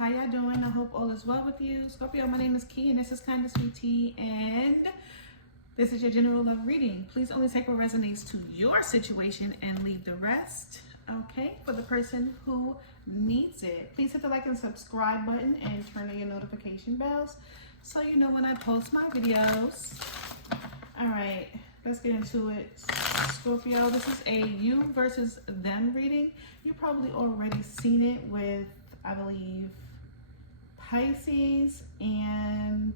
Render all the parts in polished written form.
How y'all doing? I hope all is well with you. Scorpio, my name is Key and this is KindaSweetTea, and this is your general love reading. Please only take what resonates to your situation and leave the rest, okay? For the person who needs it. Please hit the like and subscribe button and turn on your notification bells so you know when I post my videos. All right, let's get into it. Scorpio, this is a you versus them reading. You probably already seen it with, I believe, Pisces and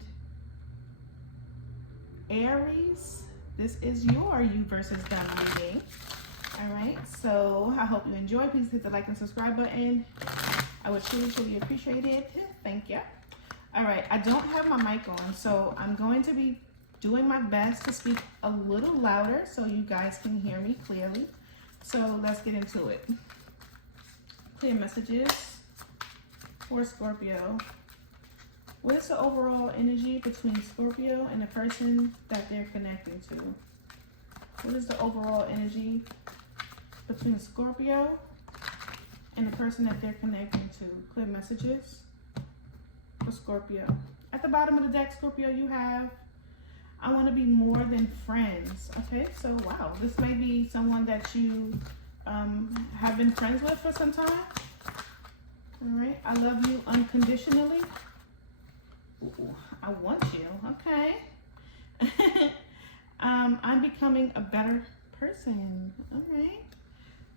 Aries. This is your you versus them reading. All right, so I hope you enjoy. Please hit the like and subscribe button. I would truly appreciate it. Thank you. All right, I don't have my mic on, so I'm going to be doing my best to speak a little louder so you guys can hear me clearly. So let's get into it. Clear messages for Scorpio. What is the overall energy between Scorpio and the person that they're connecting to? What is the overall energy between Scorpio and the person that they're connecting to? Clear messages for Scorpio. At the bottom of the deck, Scorpio, you have, I want to be more than friends. Okay, so wow, this may be someone that you have been friends with for some time. All right, I love you unconditionally. Ooh, I want you. Okay. I'm becoming a better person. All right.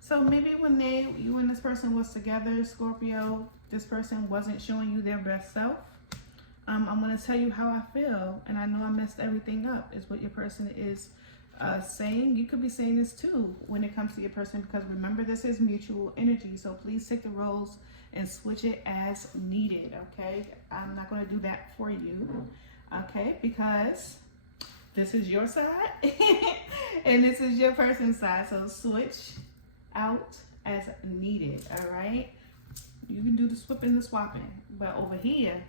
So maybe when you and this person was together, Scorpio, this person wasn't showing you their best self. I'm going to tell you how I feel, and I know I messed everything up, is what your person is saying. You could be saying this too when it comes to your person, because remember, this is mutual energy, so please take the roles and switch it as needed, okay? I'm not going to do that for you, okay? Because this is your side, and this is your person's side, so switch out as needed, all right? You can do the swapping and the swapping, but over here,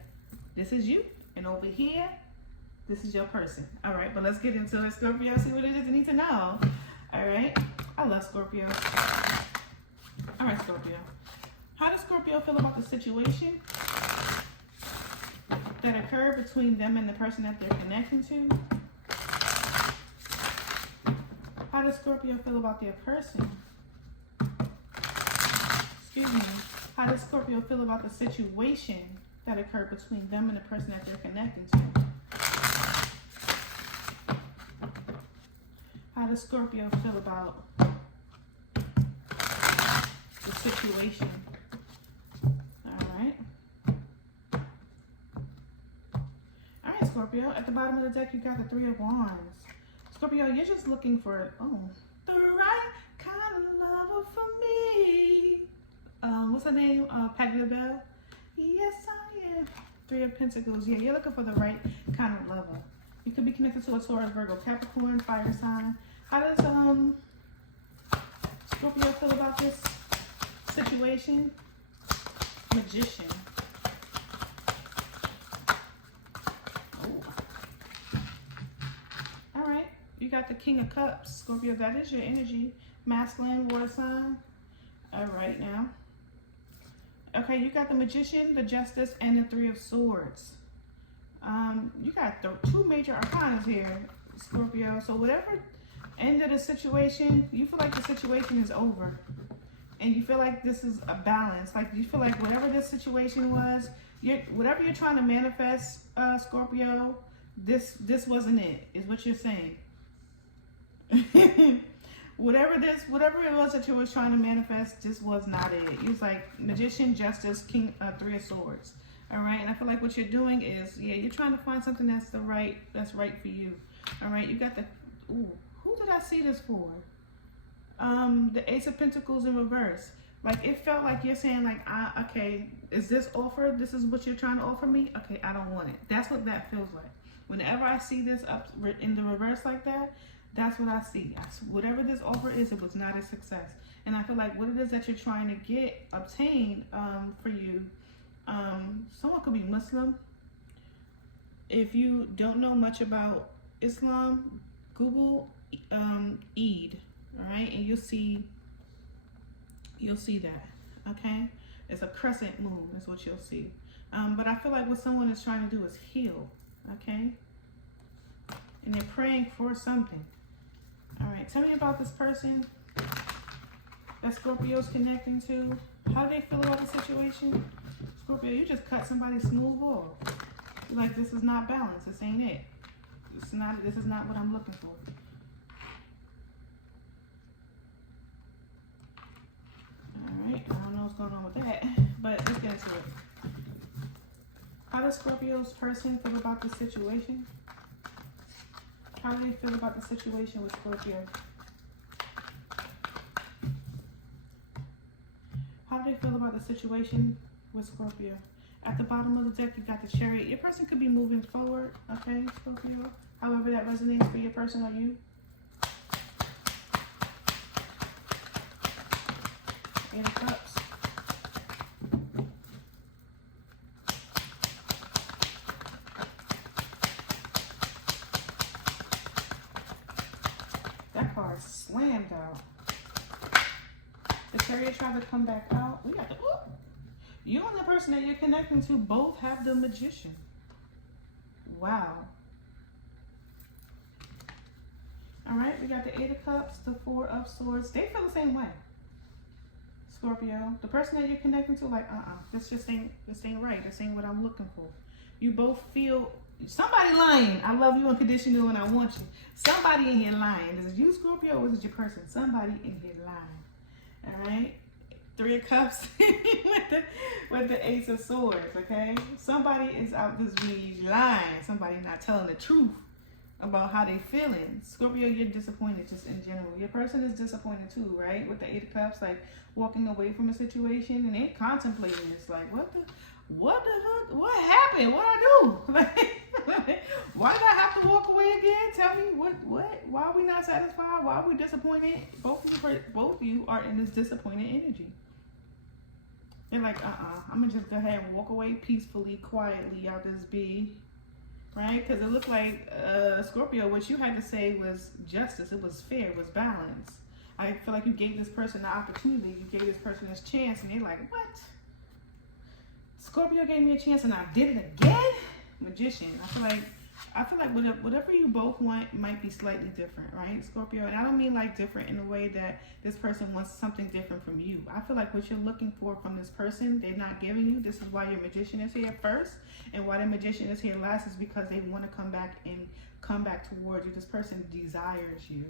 this is you, and over here, this is your person. All right, but let's get into it, Scorpio. See what it is you need to know. All right, I love Scorpio. All right, Scorpio. How does Scorpio feel about the situation that occurred between them and the person that they're connecting to? How does Scorpio feel about their person? Excuse me. How does Scorpio feel about the situation that occurred between them and the person that they're connecting to? How does Scorpio feel about the situation? All right. All right, Scorpio. At the bottom of the deck, you got the Three of Wands. Scorpio, you're just looking for, the right kind of lover for me. What's her name? Patti LaBelle? Yes, I am. Three of Pentacles. Yeah, you're looking for the right kind of lover. You could be connected to a Taurus, Virgo, Capricorn, fire sign. How does Scorpio feel about this situation? Magician. Oh. All right. You got the King of Cups. Scorpio, that is your energy. Masculine, water sign. All right, now. Okay, you got the Magician, the Justice, and the Three of Swords. You got the two major arcanas here, Scorpio. So whatever end of the situation, you feel like the situation is over. And you feel like this is a balance. Like you feel like whatever this situation was, whatever you're trying to manifest, Scorpio, this wasn't it, is what you're saying. Whatever it was that you was trying to manifest, this was not it. It was like Magician, Justice, King, Three of Swords. All right, and I feel like what you're doing is, you're trying to find something that's right for you. All right, you got the, ooh, who did I see this for? The Ace of Pentacles in reverse. Like it felt like you're saying like, okay, is this offer? This is what you're trying to offer me? Okay, I don't want it. That's what that feels like. Whenever I see this up in the reverse like that, that's what I see. Whatever this offer is, it was not a success. And I feel like what it is that you're trying to obtain for you, someone could be Muslim. If you don't know much about Islam, Google Eid, all right, and you'll see that, okay? It's a crescent moon, is what you'll see. But I feel like what someone is trying to do is heal, okay? And they're praying for something. All right, tell me about this person that Scorpio's connecting to. How do they feel about the situation? Scorpio, you just cut somebody smooth off. You're like, this is not balanced. This ain't it. This is not what I'm looking for. All right, I don't know what's going on with that, but let's get into it. How does Scorpio's person feel about the situation? How do they feel about the situation with Scorpio? How do they feel about the situation with Scorpio? At the bottom of the deck, you got the Chariot. Your person could be moving forward, okay, Scorpio? However that resonates for your person or you. Eight of Cups. That card slammed out. The Chariot tried to come back out. We got the... Ooh. You and the person that you're connecting to both have the Magician. Wow. All right, we got the Eight of Cups, the Four of Swords. They feel the same way. Scorpio, the person that you're connecting to, like, this ain't right. This ain't what I'm looking for. You both feel somebody lying. I love you unconditional and I want you. Somebody in here lying. Is it you, Scorpio, or is it your person? Somebody in here lying. All right. Three of Cups with the Ace of Swords, okay? Somebody is out this week lying. Somebody not telling the truth about how they feeling. Scorpio, you're disappointed just in general. Your person is disappointed too, right? With the Eight of Cups, like walking away from a situation and they're contemplating. It's like, what the heck? What happened? What I do? Like, why did I have to walk away again? Tell me what? Why are we not satisfied? Why are we disappointed? Both of you are in this disappointed energy. They're like, I'm gonna just go ahead and walk away peacefully, quietly out this bee, right? Because it looked like Scorpio, what you had to say was justice. It was fair. It was balance. I feel like you gave this person the opportunity. You gave this person this chance, and they're like, what? Scorpio gave me a chance, and I did it again. Magician. I feel like whatever you both want might be slightly different, right, Scorpio? And I don't mean like different in the way that this person wants something different from you. I feel like what you're looking for from this person, they're not giving you. This is why your Magician is here first, and why the Magician is here last is because they want to come back towards you. This person desires you.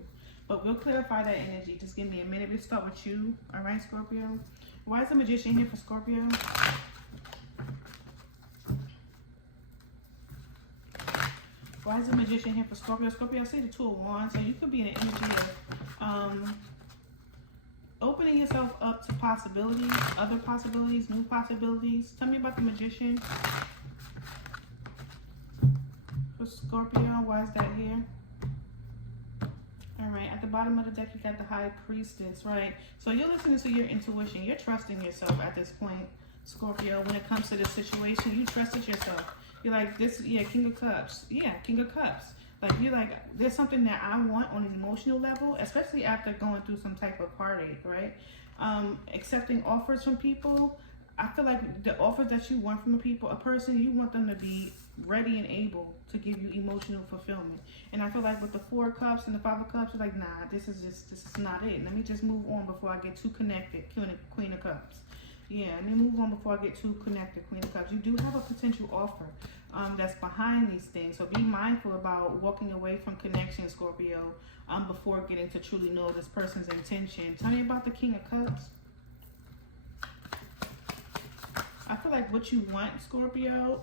But we'll clarify that energy. Just give me a minute. We'll start with you, all right, Scorpio? Why is the Magician here for Scorpio? Why is the Magician here for Scorpio? Scorpio, I see the Two of Wands, and you could be in the energy of opening yourself up to possibilities, other possibilities, new possibilities. Tell me about the Magician for Scorpio. Why is that here? All right, at the bottom of the deck, you got the High Priestess, right? So you're listening to your intuition. You're trusting yourself at this point, Scorpio. When it comes to this situation, you trusted yourself. You're like, this, yeah, King of Cups. Yeah, King of Cups. Like, you're like, there's something that I want on an emotional level, especially after going through some type of heartache, right? Accepting offers from people. I feel like the offers that you want from a person, you want them to be ready and able to give you emotional fulfillment. And I feel like with the Four of Cups and the Five of Cups, you're like, nah, this is not it. Let me just move on before I get too connected, Queen of Cups. Yeah, let me move on before I get too connected, Queen of Cups. You do have a potential offer that's behind these things. So be mindful about walking away from connection, Scorpio, before getting to truly know this person's intention. Tell me about the King of Cups. I feel like what you want, Scorpio,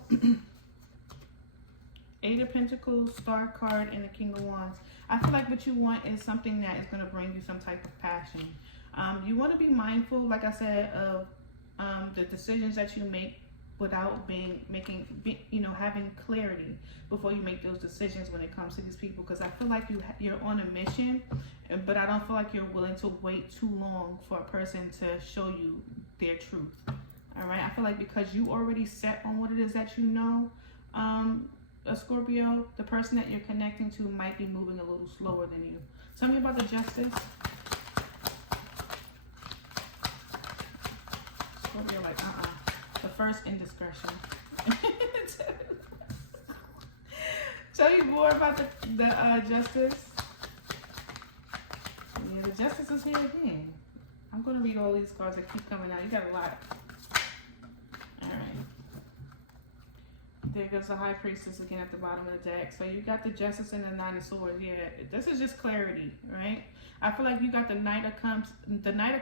Eight of Pentacles, Star card, and the King of Wands. I feel like what you want is something that is going to bring you some type of passion. You want to be mindful, like I said, of the decisions that you make without having clarity before you make those decisions when it comes to these people. Because I feel like you're on a mission, but I don't feel like you're willing to wait too long for a person to show you their truth. All right, I feel like because you already set on what it is that you know, a Scorpio, the person that you're connecting to might be moving a little slower than you. Tell me about the Justice. Scorpio, like, the first indiscretion. Tell you more about the Justice. Yeah, the Justice is here again. I'm going to read all these cards that keep coming out. You got a lot. Alright. There goes the High Priestess again at the bottom of the deck. So you got the Justice and the Nine of Swords. Yeah, this is just clarity, right? I feel like you got the Knight of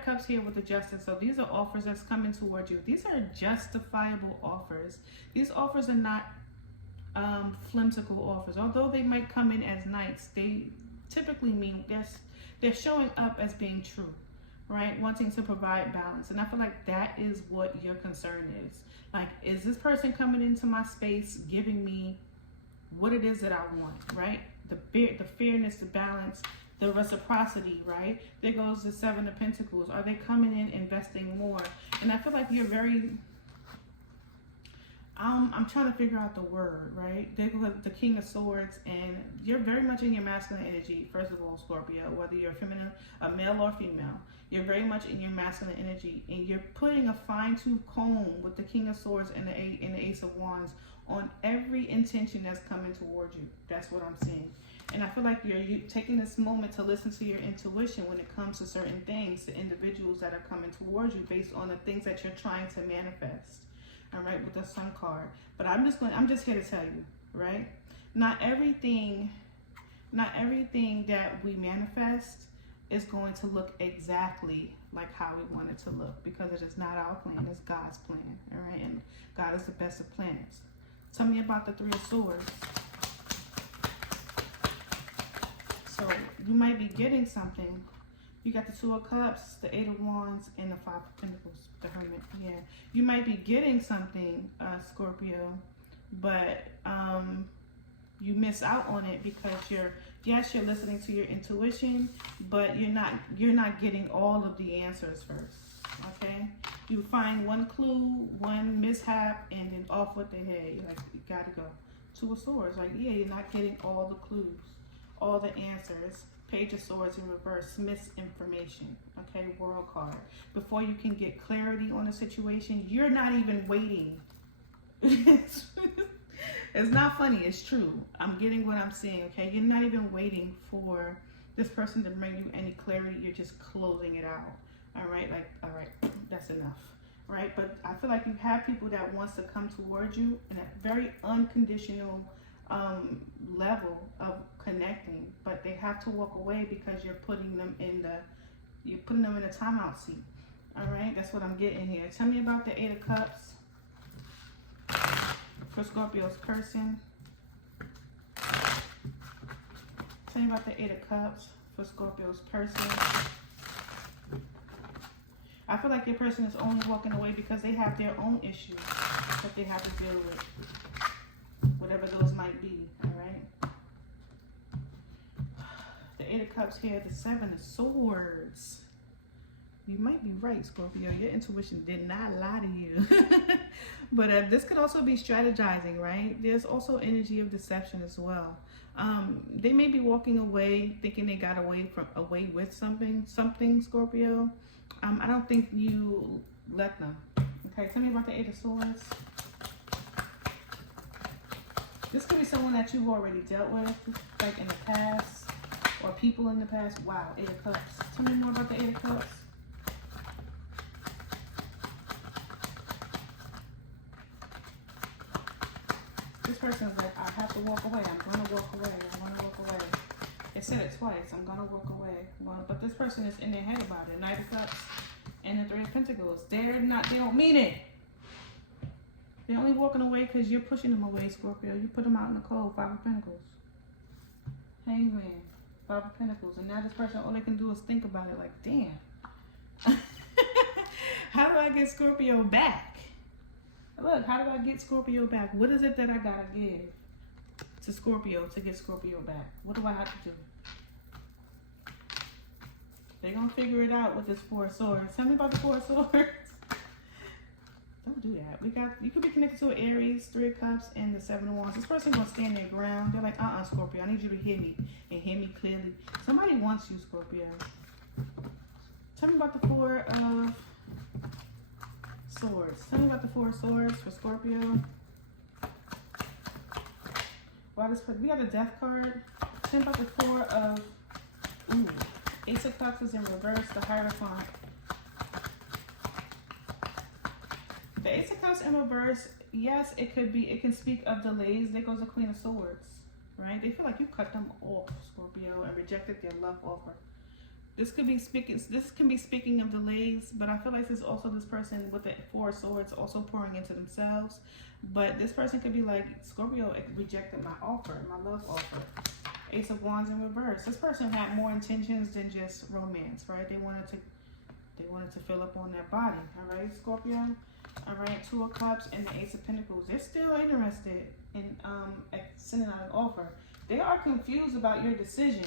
Cups here with the Justice. So these are offers that's coming towards you. These are justifiable offers. These offers are not flimsical offers. Although they might come in as knights, they typically mean they're showing up as being true, right? Wanting to provide balance. And I feel like that is what your concern is. Like, is this person coming into my space giving me what it is that I want, right? The fairness, the balance, the reciprocity, right? There goes the Seven of Pentacles. Are they coming in investing more? And I feel like you're very... I'm trying to figure out the word, right? There goes the King of Swords, and you're very much in your masculine energy. First of all, Scorpio, whether you're feminine, a male or female, you're very much in your masculine energy, and you're putting a fine-tooth comb with the King of Swords and the Ace of Wands on every intention that's coming towards you. That's what I'm seeing. And I feel like you're taking this moment to listen to your intuition when it comes to certain things, the individuals that are coming towards you based on the things that you're trying to manifest. All right, with the Sun card. But I'm just here to tell you, right? Not everything that we manifest is going to look exactly like how we want it to look, because it is not our plan, it's God's plan. All right, and God is the best of planners. Tell me about the Three of Swords. So you might be getting something. You got the Two of Cups, the Eight of Wands, and the Five of Pentacles, the Hermit. Yeah, you might be getting something, Scorpio, but you miss out on it because you're listening to your intuition, but you're not getting all of the answers first. Okay, you find one clue, one mishap, and then off with the head. You're like, you gotta go. Two of Swords, like, yeah, you're not getting all the clues, all the answers. Page of Swords in reverse, misinformation. Okay, World card. Before you can get clarity on a situation, you're not even waiting. It's not funny, it's true. I'm getting what I'm seeing, okay? You're not even waiting for this person to bring you any clarity. You're just closing it out. All right, like, all right, that's enough. Right? But I feel like you have people that wants to come towards you in a very unconditional level of connecting, but they have to walk away because you're putting them in a timeout seat. All right, that's what I'm getting here. Tell me about the Eight of Cups for Scorpio's person. Tell me about the Eight of Cups for Scorpio's person. I feel like your person is only walking away because they have their own issues that they have to deal with. Whatever those might be, all right? The Eight of Cups here, the Seven of Swords. You might be right, Scorpio. Your intuition did not lie to you. But this could also be strategizing, right? There's also energy of deception as well. They may be walking away thinking they got away with something, Scorpio. I don't think you let them. Okay, tell me about the Eight of Swords. This could be someone that you've already dealt with, like in the past, or people in the past. Wow, Eight of Cups. Tell me more about the Eight of Cups. This person's like, I have to walk away. I'm going to walk away. I'm going to walk away. It said it twice. I'm going to walk away. Well, but this person is in their head about it. Knight of Cups and the Three of Pentacles. They don't mean it. They're only walking away because you're pushing them away, Scorpio. You put them out in the cold. Five of Pentacles. Hangman. Five of Pentacles. And now this person, all they can do is think about it like, damn. How do I get Scorpio back? Look, how do I get Scorpio back? What is it that I gotta give to Scorpio to get Scorpio back? What do I have to do? They're gonna figure it out with this Four of Swords. Tell me about the Four of Swords. Don't do that. You could be connected to an Aries, Three of Cups, and the Seven of Wands. This person's gonna stand their ground. They're like, Scorpio, I need you to hear me and hear me clearly. Somebody wants you, Scorpio. Tell me about the Four of Swords. Tell me about the Four of Swords for Scorpio. why this person, we got the Death card. Tell me about the Four of, ooh, Ace of Cups is in reverse, the Hierophant. The Ace of Cups in reverse, yes, it could be, it can speak of delays. There goes the Queen of Swords, right? They feel like you cut them off, Scorpio, and rejected their love offer. This could be speaking, this can be speaking of delays, but I feel like this is also this person with the Four of Swords also pouring into themselves. But this person could be like, Scorpio rejected my offer, my love offer. Ace of Wands in reverse. This person had more intentions than just romance, right? They wanted to fill up on their body, all right, Scorpio? All right, Two of Cups and the Ace of Pentacles. They're still interested in sending out an offer. They are confused about your decision.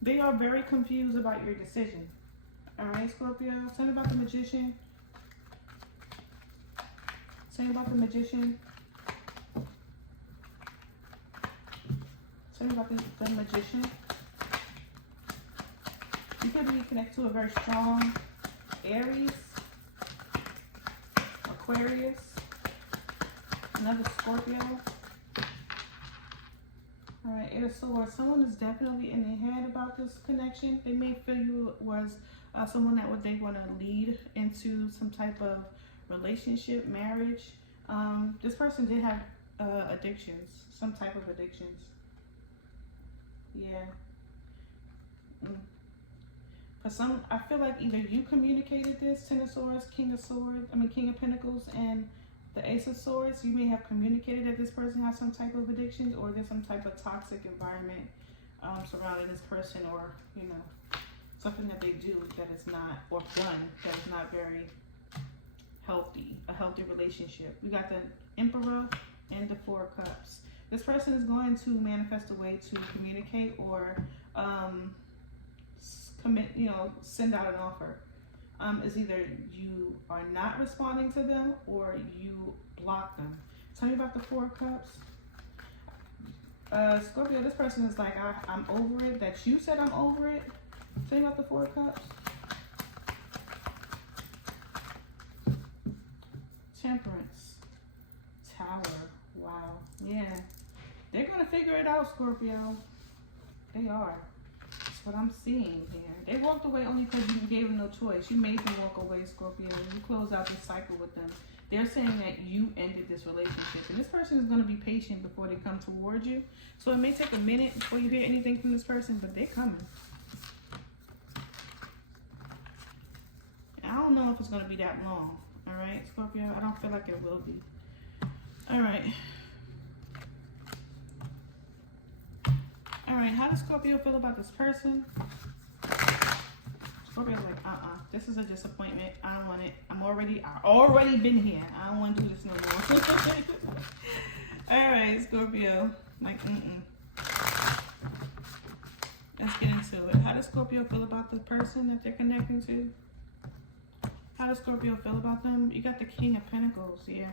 They are very confused about your decision. All right, Scorpio. Tell me about the Magician. Tell me about the Magician. Tell me about the Magician. You could be connected to a very strong Aries, Aquarius, another Scorpio. All right, Eight of Swords. Someone is definitely in their head about this connection. They may feel you was someone that they want to lead into some type of relationship, marriage. This person did have addictions, some type of addictions. Yeah. For some, I feel like either you communicated this, Ten of Swords, King of Pentacles, and the Ace of Swords. You may have communicated that this person has some type of addictions, or there's some type of toxic environment surrounding this person, or, you know, something that they do that is not, or done that is not very healthy, a healthy relationship. We got the Emperor and the Four of Cups. This person is going to manifest a way to communicate or send out an offer. Is either you are not responding to them or you block them. Tell me about the Four of Cups. Scorpio, this person is like, I'm over it. That you said I'm over it. Tell me about the Four of Cups. Temperance. Tower. Wow. Yeah. They're going to figure it out, Scorpio. They are. That's what I'm seeing here. They walked away only because you gave them no choice. You made them walk away, Scorpio. You closed out this cycle with them. They're saying that you ended this relationship. And this person is going to be patient before they come towards you. So it may take a minute before you hear anything from this person, but they're coming. I don't know if it's going to be that long. All right, Scorpio? I don't feel like it will be. All right. All right, how does Scorpio feel about this person? Scorpio's like, this is a disappointment. I don't want it. I already been here. I don't want to do this no more. All right, Scorpio. Like, Let's get into it. How does Scorpio feel about the person that they're connecting to? How does Scorpio feel about them? You got the King of Pentacles, yeah.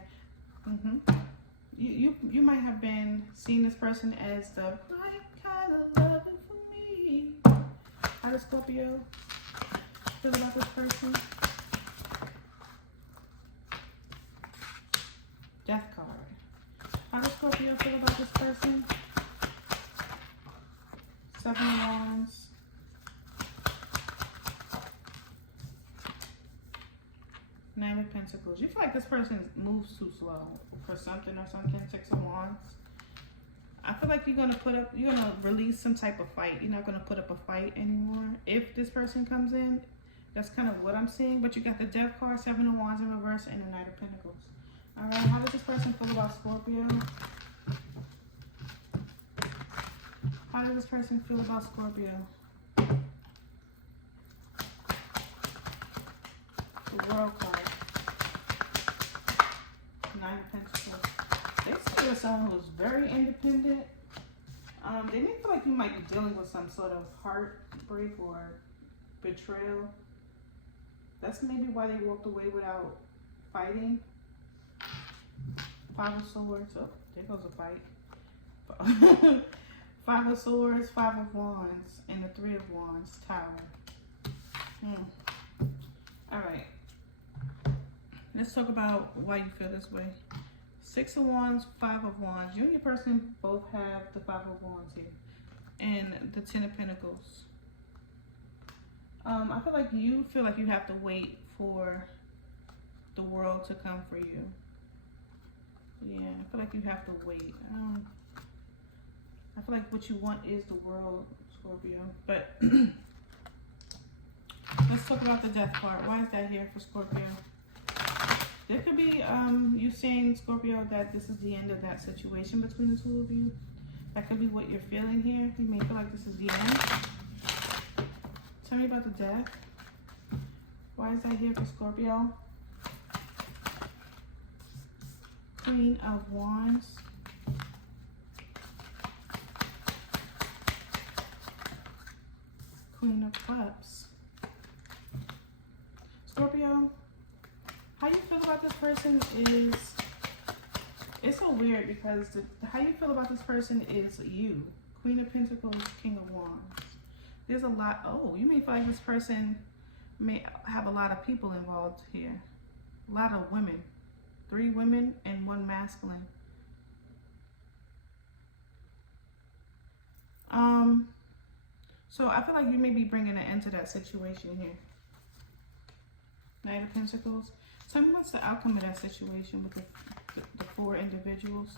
You might have been seeing this person as the right kind of loving for me. How does Scorpio feel about this person? Death card. How does Scorpio feel about this person? Seven of Wands. Nine of Pentacles. You feel like this person moves too slow for something or something. Six of Wands. I feel like you're gonna release some type of fight. You're not gonna put up a fight anymore. If this person comes in, that's kind of what I'm seeing. But you got the Death card, Seven of Wands in reverse, and the Knight of Pentacles. All right, how does this person feel about Scorpio? How does this person feel about Scorpio? The World card. Nine of Pentacles. They see you're someone who's very independent. They may feel like you might be dealing with some sort of heartbreak or betrayal. That's maybe why they walked away without fighting. Five of Swords. Oh, there goes a fight. Five of Swords, Five of Wands, and the Three of Wands, Tower. All right. Let's talk about why you feel this way. Six of Wands, Five of Wands. You and your person both have the Five of Wands here. And the Ten of Pentacles. I feel like you have to wait for the world to come for you. Yeah, I feel like you have to wait. I feel like what you want is the world, Scorpio. But let's talk about the death part. Why is that here for Scorpio? There could be you saying, Scorpio, that this is the end of that situation between the two of you. That could be what you're feeling here. You may feel like this is the end. Tell me about the death. Why is that here for Scorpio? Queen of Wands. Queen of Cups. Scorpio, how you feel about this person is, it's so weird because how you feel about this person is you. Queen of Pentacles, King of Wands. There's a lot, you may feel like this person may have a lot of people involved here. A lot of women. 3 women and 1 masculine. So I feel like you may be bringing an end to that situation here. Knight of Pentacles. Tell me what's the outcome of that situation with the 4 individuals.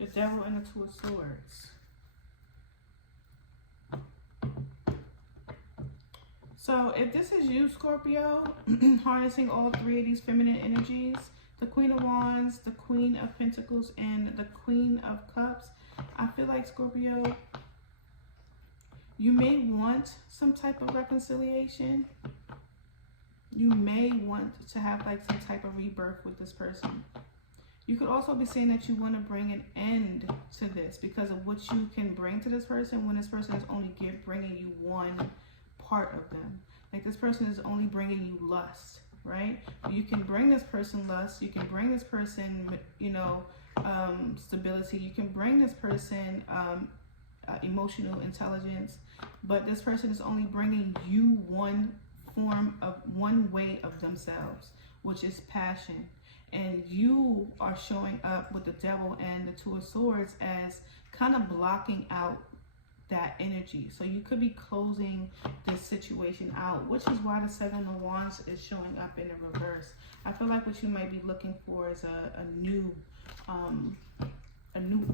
The Devil and the Two of Swords. So if this is you, Scorpio, harnessing all 3 of these feminine energies, the Queen of Wands, the Queen of Pentacles, and the Queen of Cups, I feel like, Scorpio, you may want some type of reconciliation. You may want to have like some type of rebirth with this person. You could also be saying that you want to bring an end to this because of what you can bring to this person when this person is only bringing you one part of them. Like this person is only bringing you lust, right? You can bring this person lust. You can bring this person, stability. You can bring this person emotional intelligence, but this person is only bringing you one way of themselves, which is passion. And you are showing up with the Devil and the Two of Swords as kind of blocking out that energy. So you could be closing this situation out, which is why the Seven of Wands is showing up in the reverse. I feel like what you might be looking for is a new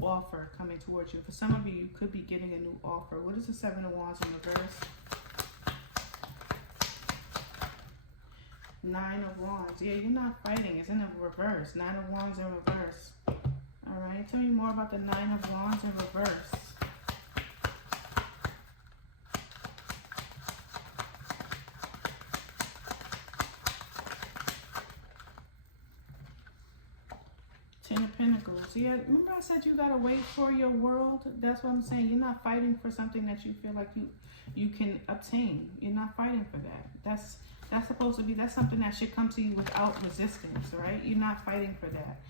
offer coming towards you. For some of you, you could be getting a new offer. What is the Seven of Wands in reverse? Nine of Wands. Yeah, you're not fighting. It's in the reverse. Nine of Wands in reverse. All right. Tell me more about the Nine of Wands in reverse. Ten of Pentacles. Yeah, remember I said you gotta wait for your world? That's what I'm saying. You're not fighting for something that you feel like you can obtain. You're not fighting for that. That's supposed to be, that's something that should come to you without resistance, right? You're not fighting for that.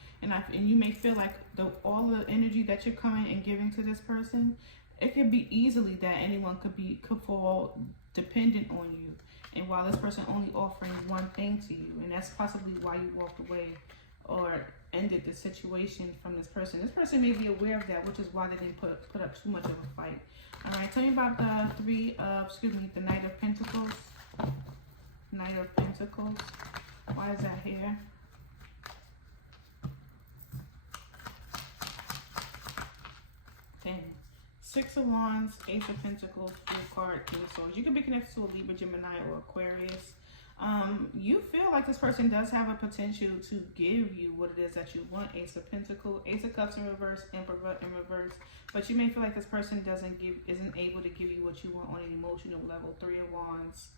And you may feel like all the energy that you're coming and giving to this person, it could be easily that anyone could fall dependent on you. And while this person only offering one thing to you, and that's possibly why you walked away or ended the situation from this person. This person may be aware of that, which is why they didn't put up too much of a fight. All right, tell me about the the Knight of Pentacles. Knight of Pentacles. Why is that here? Six of Wands, Ace of Pentacles, Full card, King of Swords. You could be connected to a Libra, Gemini, or Aquarius. You feel like this person does have a potential to give you what it is that you want. Ace of Pentacles, Ace of Cups in reverse, Emperor in reverse. But you may feel like this person isn't able to give you what you want on an emotional level. Three of Wands,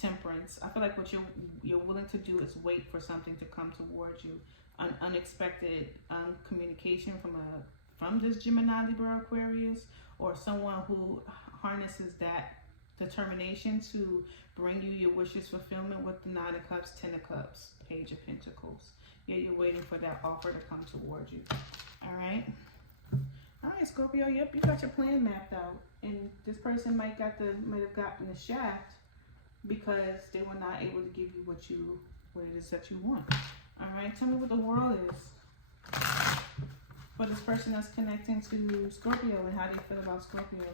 Temperance. I feel like what you're willing to do is wait for something to come towards you. An unexpected communication from this Gemini, Libra, Aquarius, or someone who harnesses that determination to bring you your wishes fulfillment with the Nine of Cups, Ten of Cups, Page of Pentacles. Yeah, you're waiting for that offer to come towards you. All right, Scorpio. Yep, you got your plan mapped out, and this person might have gotten the shaft because they were not able to give you what it is that you want. All right, tell me what the world is for this person that's connecting to Scorpio and how they feel about Scorpio.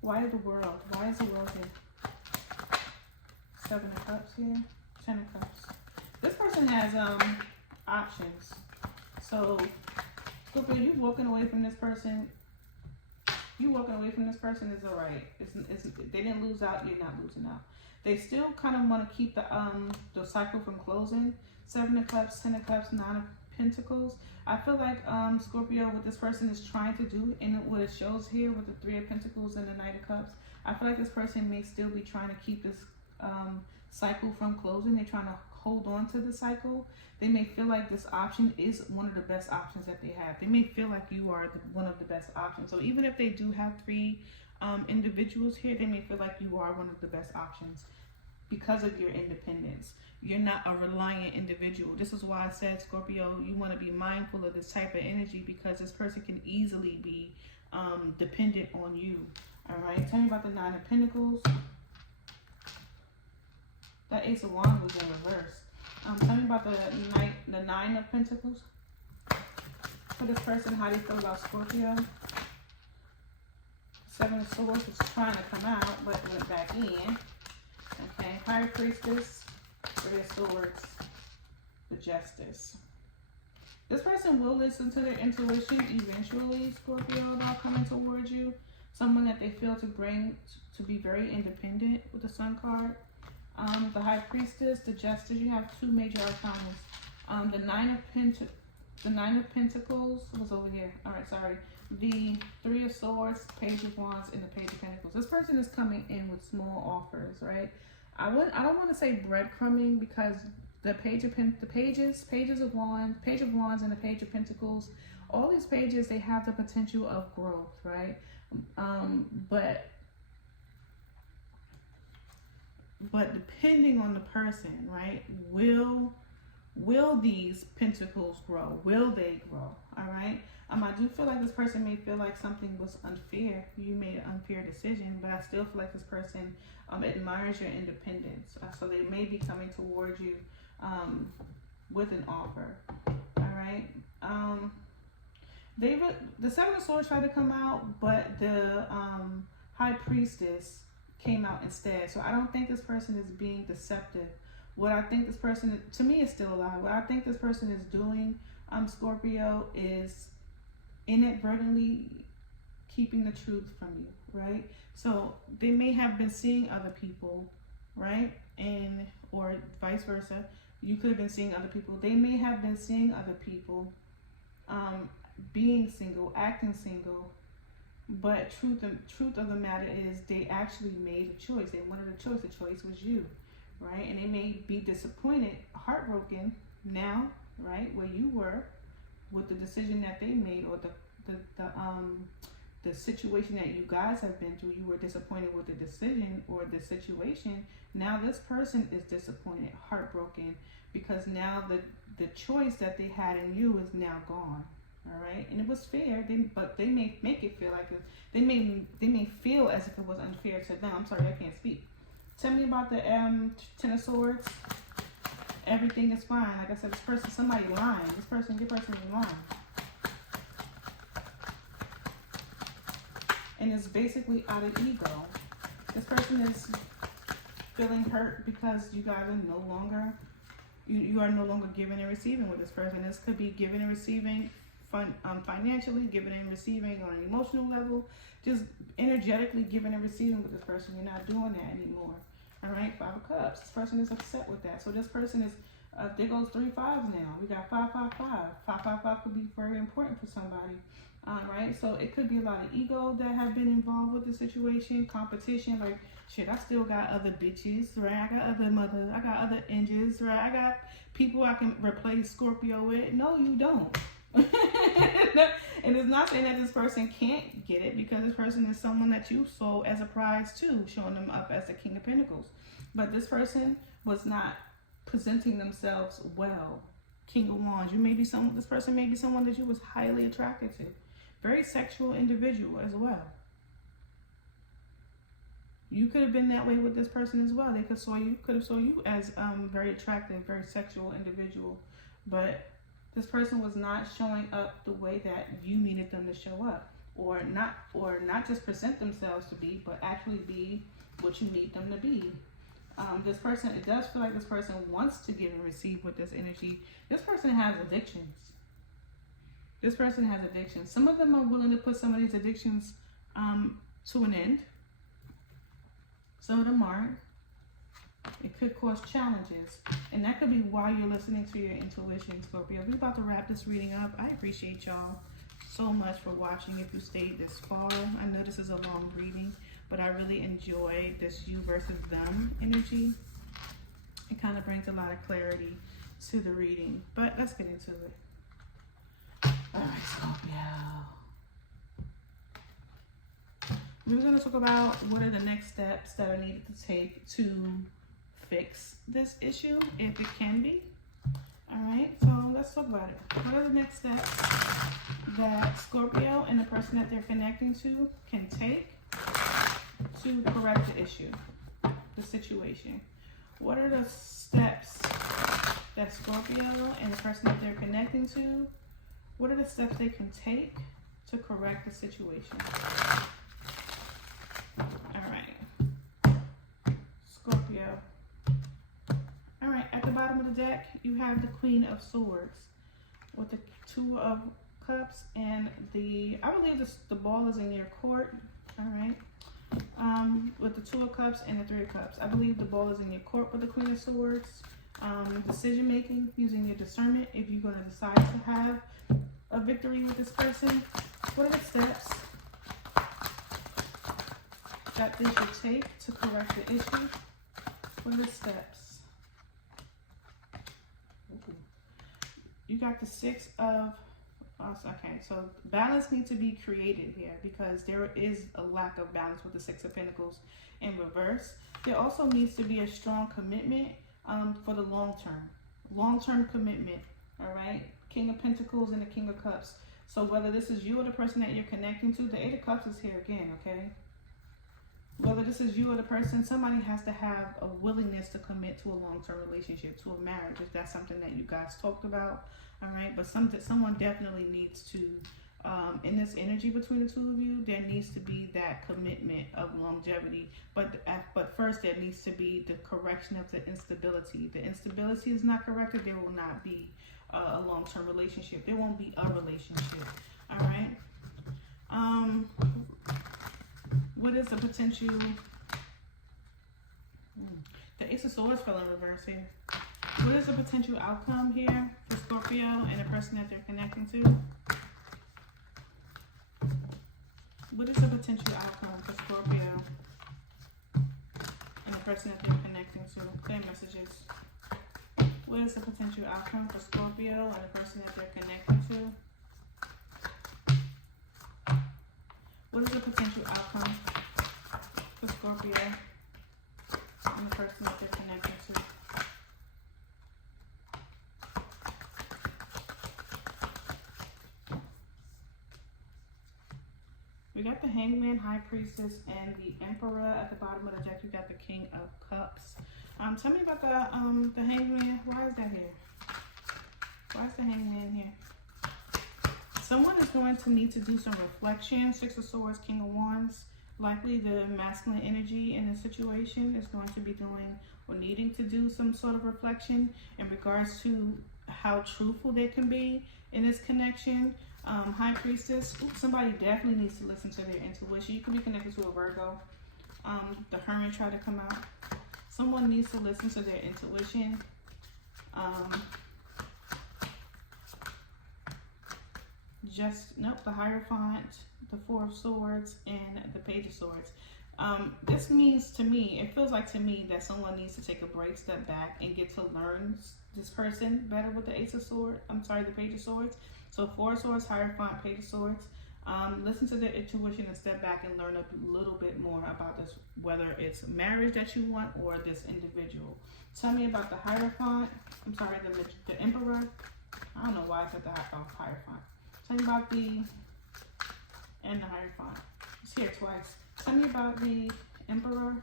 Why the world? Why is the world here? 7 of Cups here, 10 of Cups. This person has options. So Scorpio, you walking away from this person. You walking away from this person is alright. They didn't lose out. You're not losing out. They still kind of want to keep the cycle from closing. 7 of Cups, 10 of Cups, 9 of Pentacles. I feel like Scorpio, what this person is trying to do, and what it shows here with the 3 of Pentacles and the Knight of Cups, I feel like this person may still be trying to keep this cycle from closing. They're trying to hold on to the cycle. They may feel like this option is one of the best options that they have. They may feel like you are one of the best options. So even if they do have 3 individuals here, they may feel like you are one of the best options because of your independence. You're not a reliant individual. This is why I said, Scorpio, you want to be mindful of this type of energy, because this person can easily be dependent on you. All right, tell me about the 9 of Pentacles. That Ace of Wands was in reverse. Tell me about the 9 of Pentacles. For this person, how do you feel about Scorpio? 7 of Swords was trying to come out, but went back in. Okay, High Priestess, 3 of Swords, the Justice. This person will listen to their intuition eventually, Scorpio, about coming towards you. Someone that they feel to bring to be very independent with the Sun card. The High Priestess, the Justice. You have 2 major arcanas. The 9 of Pentacles was over here. All right, sorry. The 3 of Swords, Page of Wands, and the Page of Pentacles. This person is coming in with small offers, right? I don't want to say breadcrumbing, because the Page of Wands, Page of Wands, and the Page of Pentacles. All these pages, they have the potential of growth, right? But depending on the person, right, will these pentacles grow? Will they grow? All right. I do feel like this person may feel like something was unfair. You made an unfair decision, but I still feel like this person admires your independence. So they may be coming towards you with an offer. All right. The 7 of Swords tried to come out, but the High Priestess came out instead. So I don't think this person is being deceptive. What I think this person, to me, is still alive. What I think this person is doing, Scorpio, is inadvertently keeping the truth from you, right? So they may have been seeing other people, right? Or vice versa. You could have been seeing other people. They may have been seeing other people being single, acting single. But truth of the matter is, they actually made a choice. They wanted a choice. The choice was you, right? And they may be disappointed, heartbroken now, right, where you were with the decision that they made, or the situation that you guys have been through. You were disappointed with the decision or the situation. Now this person is disappointed, heartbroken, because now the choice that they had in you is now gone. All right, and it was fair, but they may make it feel like it. They may feel as if it was unfair to them. I'm sorry, I can't speak. Tell me about the 10 of Swords. Everything is fine. Like I said, this person, somebody lying. Your person is lying, and it's basically out of ego. This person is feeling hurt because you guys are no longer, you are no longer giving and receiving with this person. This could be giving and receiving. Financially, giving and receiving on an emotional level, just energetically giving and receiving with this person. You're not doing that anymore. All right, 5 of Cups. This person is upset with that. So this person is, there goes 3 5s now. We got 5 5 5. 5 5 5 could be very important for somebody. All right, so it could be a lot of ego that have been involved with the situation, competition. Like, shit, I still got other bitches, right? I got other mothers, I got other engines, right? I got people I can replace Scorpio with. No, you don't. And it's not saying that this person can't get it, because this person is someone that you sold as a prize too, showing them up as the King of Pentacles. But this person was not presenting themselves well. King of Wands. This person may be someone that you was highly attracted to. Very sexual individual as well. You could have been that way with this person as well. They could have saw you as very attractive, very sexual individual, but this person was not showing up the way that you needed them to show up, or not just present themselves to be, but actually be what you need them to be. This person, it does feel like this person wants to give and receive with this energy. This person has addictions. This person has addictions. Some of them are willing to put some of these addictions to an end. Some of them aren't. It could cause challenges. And that could be why you're listening to your intuition, Scorpio. We're about to wrap this reading up. I appreciate y'all so much for watching if you stayed this far. I know this is a long reading, but I really enjoy this you versus them energy. It kind of brings a lot of clarity to the reading. But let's get into it. All right, Scorpio. We're going to talk about what are the next steps that are needed to take to fix this issue, if it can be. All right, so let's talk about it. What are the next steps that Scorpio and the person that they're connecting to can take to correct the issue, the situation? What are the steps that Scorpio and the person that they're connecting to, what are the steps they can take to correct the situation? All right, Scorpio. All right, at the bottom of the deck, you have the Queen of Swords with the Two of Cups and I believe the ball is in your court. All right, with the Two of Cups and the Three of Cups. I believe the ball is in your court with the Queen of Swords. Decision making, using your discernment if you're going to decide to have a victory with this person. What are the steps that they should take to correct the issue? What are the steps? Ooh. You got the Six of... Okay, so balance needs to be created here because there is a lack of balance with the Six of Pentacles in reverse. There also needs to be a strong commitment for the long-term commitment. All right, King of Pentacles and the King of Cups. So whether this is you or the person that you're connecting to, the Eight of Cups is here again. Okay, whether this is you or the person, somebody has to have a willingness to commit to a long-term relationship, to a marriage, if that's something that you guys talked about. All right, but someone definitely needs to, in this energy between the two of you, there needs to be that commitment of longevity. But first, there needs to be the correction of the instability. The instability is not corrected, there will not be a long-term relationship. There won't be a relationship. All right. What is the potential? The Ace of Swords fell in reverse here. What is the potential outcome here for Scorpio and the person that they're connecting to? What is the potential outcome for Scorpio and the person that they're connecting to? Clear messages. What is the potential outcome for Scorpio and the person that they're connecting to? What is the potential outcome for Scorpio and the person that they're connected to? We got the Hangman, High Priestess, and the Emperor. At the bottom of the deck, you got the King of Cups. Tell me about the Hangman. Why is that here? Why is the Hangman here? Someone is going to need to do some reflection. Six of Swords, King of Wands. Likely the masculine energy in the situation is going to be doing or needing to do some sort of reflection in regards to how truthful they can be in this connection. High Priestess, somebody definitely needs to listen to their intuition. You could be connected to a Virgo. The Hermit tried to come out. Someone needs to listen to their intuition. The Hierophant, the Four of Swords, and the Page of Swords. This means to me, it feels like to me that someone needs to take a break, step back, and get to learn this person better with the Ace of Swords. The Page of Swords. So Four of Swords, Hierophant, Page of Swords. Listen to their intuition and step back and learn a little bit more about this, whether it's marriage that you want or this individual. Tell me about the Hierophant. The Emperor. I don't know why I said the Hierophant. Tell me about and the Hierophant. It's here twice. Tell me about the Emperor,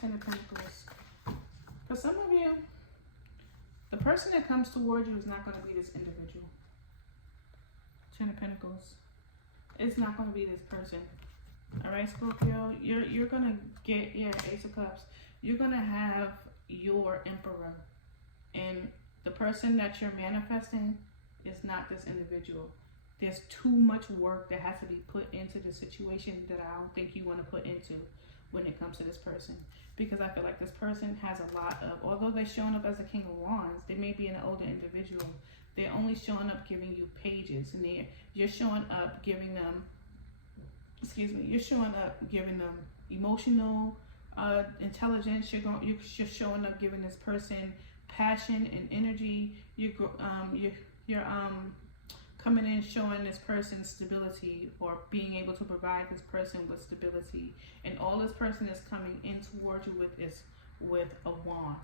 Ten of Pentacles. For some of you, the person that comes toward you is not going to be this individual. Ten of Pentacles. It's not going to be this person. All right, Scorpio, you're going to get, Ace of Cups. You're going to have your Emperor. And the person that you're manifesting is not this individual. There's too much work that has to be put into the situation that I don't think you want to put into when it comes to this person. Because I feel like this person has a lot of, although they're showing up as a King of Wands, they may be an older individual. They're only showing up giving you pages, and you're showing up giving them, you're showing up giving them emotional intelligence. You're showing up giving this person passion and energy. You're coming in showing this person stability, or being able to provide this person with stability. And all this person is coming in towards you with a wand.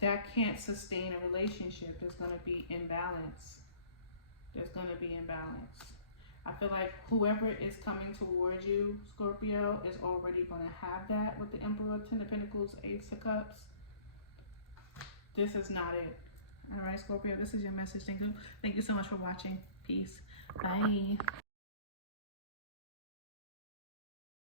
That can't sustain a relationship. There's going to be imbalance. There's going to be imbalance. I feel like whoever is coming towards you, Scorpio, is already going to have that with the Emperor, Ten of Pentacles, Ace of Cups. This is not it. All right, Scorpio, this is your message. Thank you so much for watching. Peace. Bye.